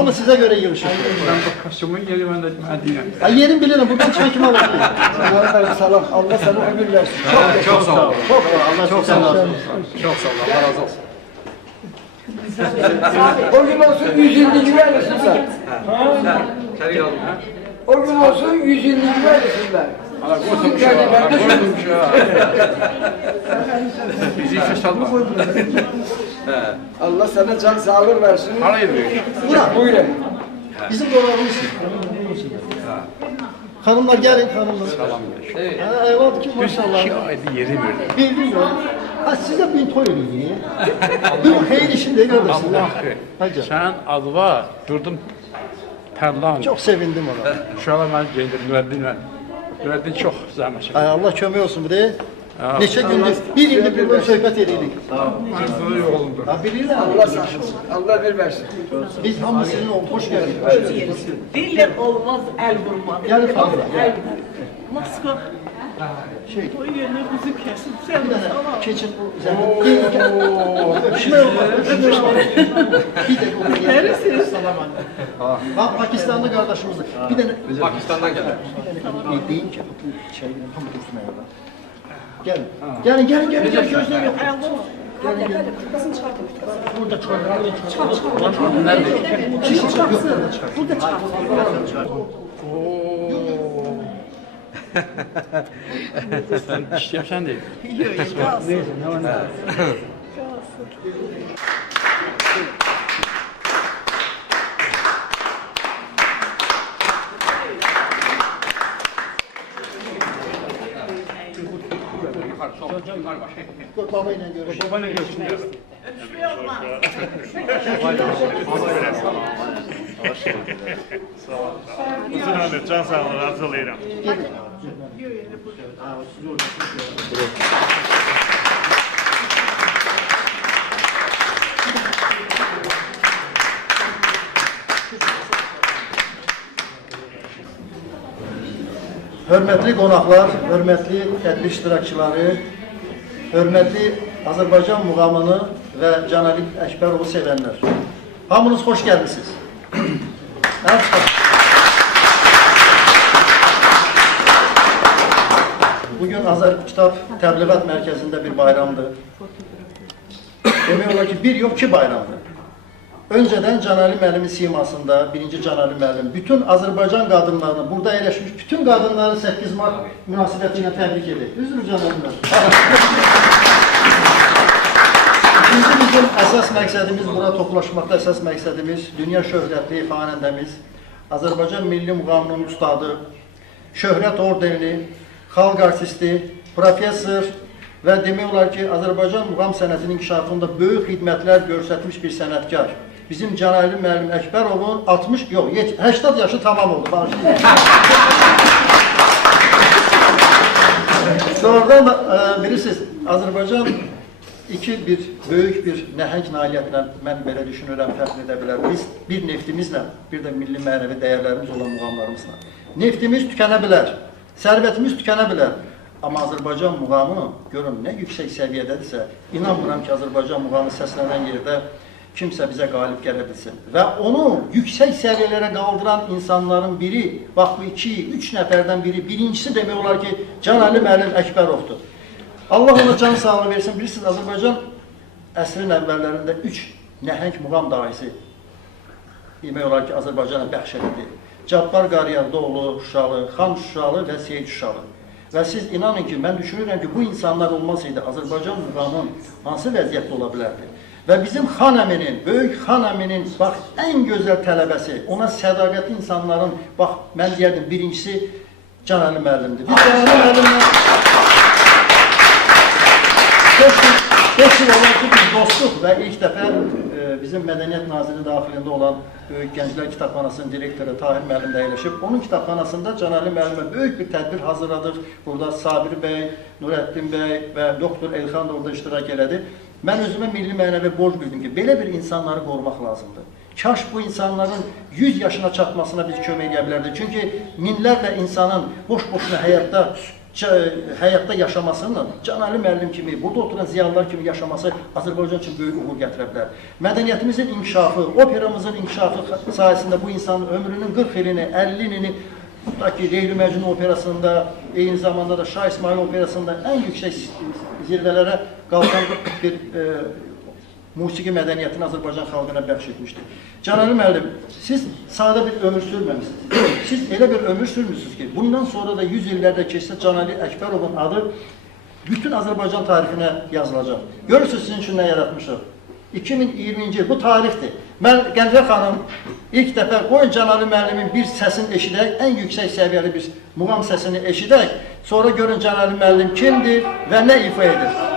Hamı sizə görə yığışır. Ben bu kostyumun yeri ben de Medine. Ay yerim bilirim, buradan çəkim alır. Salam, Allah sana ömür versin. Çok sağ ol. Çok Allah çok sağ olsun. Çok sağ ol. Allah razı olsun. O gün olsun 100 güvenlisin sen. O gün olsun 100 güvenlisin ben. Allah kurtulmuş ya. Allah kurtulmuş ya. Bizi hiç salma. Allah sana can sağlık versin. Parayı veriyor. Buyurun. Bizim dolabımız. Hanımlar gelin hanımlar. Salam. Ha, evladı ki maşallah. 2 ayda yeri verdim. Bildin mi? Ha size bin toy ödeyeyim. Bu hayır işinde kardeşim. Allah Hacı. sen adva durdum tərlan. Çok sevindim ona. Uşaqlar məni geyindir, müəddinlə. Müəddin çox zəhmət çəkir. Ay Allah kömək olsun bu de. Neçə gündür, bir ildir burada söhbət edirik. Mən sonra yolumdur. Ha bilirler. Allah bir versin. Biz hamı sizin oldu. Hoş geldiniz. Dille olmaz el vurmak. Gel fazla. El Moskova. Şey, O yerine kuzu kesin. Sen bir de tane sana. keçin o üzerine. Öpüşme yok. Öpüşme yok. Bir de onu Neresiniz? Bak Pakistanlı kardeşimizdir. Bir tane Pakistan'dan gəldim. deyin ki bu şey tam dursun ayarda. Gelin. Gelin gelin gelin. Gelin gözlüğüm yok. Gelin gelin. Burada çorbalar var. Nerede? Kişi yok. Burada çıkar. Burada çıkar. Sən işləyəsən deyil. Yok yok. Kalsın. Babayla görüşürüz. Babayla görüşürüz. Öpüşme olmaz. Uzun ömür, can sağlığı arzulayıram. Hörmətli qonaqlar, hörmətli tədbir iştirakçıları, hörmətli Azərbaycan muğamını və Canali Əkbərovu sevənlər. Hamınız xoş gəlmisiniz. Bugün Azər Kitab Təbliğat Mərkəzində bir bayramdır. Demək olar ki, bir yox, 2 bayramdır. Önceden Canali müəllimin simasında, birinci Canali müəllim, bütün Azərbaycan qadınlarını, burada yerləşmiş bütün qadınları 8 Mart münasibətilə təbrik edir. Üzr Canali müəllim. İkinci bizim əsas məqsədimiz, burada toplaşmaqda əsas məqsədimiz, dünya şöhrətli xanəndəmiz, Azərbaycan milli muğamının ustadı, şöhrət orderini, xalq artisti, professor və demək olar ki, Azərbaycan muğam sənətinin inkişafında böyük xidmətlər göstərmiş bir sənətkar. Bizim Canali müəllim Əkbərovun 80 yaşı tamam oldu. Sonradan da bilirsiniz, Azərbaycan böyük bir nəhəng nailiyyətlə mən belə düşünürəm, fəxr edə bilər. Biz bir neftimizlə, bir də milli mənəvi dəyərlərimiz olan muğamlarımızla. Neftimiz tükənə bilər, sərvətimiz tükənə bilər. Amma Azərbaycan muğamı, görün, nə yüksək səviyyədədirsə, inanmıram ki, Azərbaycan muğamı səslənən yerdə kimsə bizə qalib gələ bilsin. Və onu yüksək səviyyələrə qaldıran insanların biri, bax bu 2-3 nəfərdən biri, birincisi demək olar ki, Canali müəllim Əkbərovdur. Allah ona can sağlığı versin. Bilirsiniz, Azərbaycan əsrin əvvəllərində 3 nəhəng muğam daisi demək olar ki, Azərbaycana bəxş edildi. Cabbar Qariyardoğlu Şuşalı, Xan Şuşalı və Seyid Şuşalı. Və siz inanın ki, mən düşünürəm ki, bu insanlar olmasaydı Azərbaycan muğamının hansı vəziyyətdə ola bilərdi? Və bizim xan əminin, böyük xan əminin, bax, ən gözəl tələbəsi, ona sədaqətli insanların, bax, mən deyərdim, birincisi Canali müəllimdir. Biz Canali müəllimlə 5 yıl olan ki, biz dostluq və ilk dəfə bizim Mədəniyyət Nazirinin daxilində olan Böyük Gənclər Kitabxanasının direktoru Tahir müəllim də əyləşib. Onun kitabxanasında Canali müəllimə böyük bir tədbir hazırladıq. Burada Sabir bəy, Nurəddin bəy və doktor Elxan da orada iştirak elədi. Mən özümə milli mənəvi borc bildim ki, belə bir insanları qorumaq lazımdır. Kaş bu insanların 100 yaşına çatmasına biz kömək edə bilərdik. Çünki minlərlə insanın boş-boşuna həyatda həyatda yaşamasının Can Ali müəllim kimi, burada oturan ziyalılar kimi yaşaması Azərbaycan üçün böyük uğur gətirə bilər. Mədəniyyətimizin inkişafı, operamızın inkişafı sayəsində bu insanın ömrünün 40 ilini, 50 ilini tutaq ki, Leyli Məcnun operasında, eyni zamanda da Şah İsmail operasında ən yüksək zirvələrə qalxan bir musiqi mədəniyyətini Azərbaycan xalqına bəxş etmişdir. Can Ali müəllim, siz sadə bir ömür sürməmişsiniz. Siz elə bir ömür sürmüşsünüz ki, bundan sonra da 100 illərdə keçsə Can Ali Əkbərovun adı bütün Azərbaycan tarixinə yazılacaq. Görürsünüz sizin üçün nə yaratmışıq? 2020-ci il, bu tarixdir. Mən Gəncə xanım ilk dəfə qoyun Can Ali müəllimin bir səsini eşidək, ən yüksək səviyyəli bir muğam səsini eşidək, sonra görün Can Ali müəllim kimdir və nə ifa edir.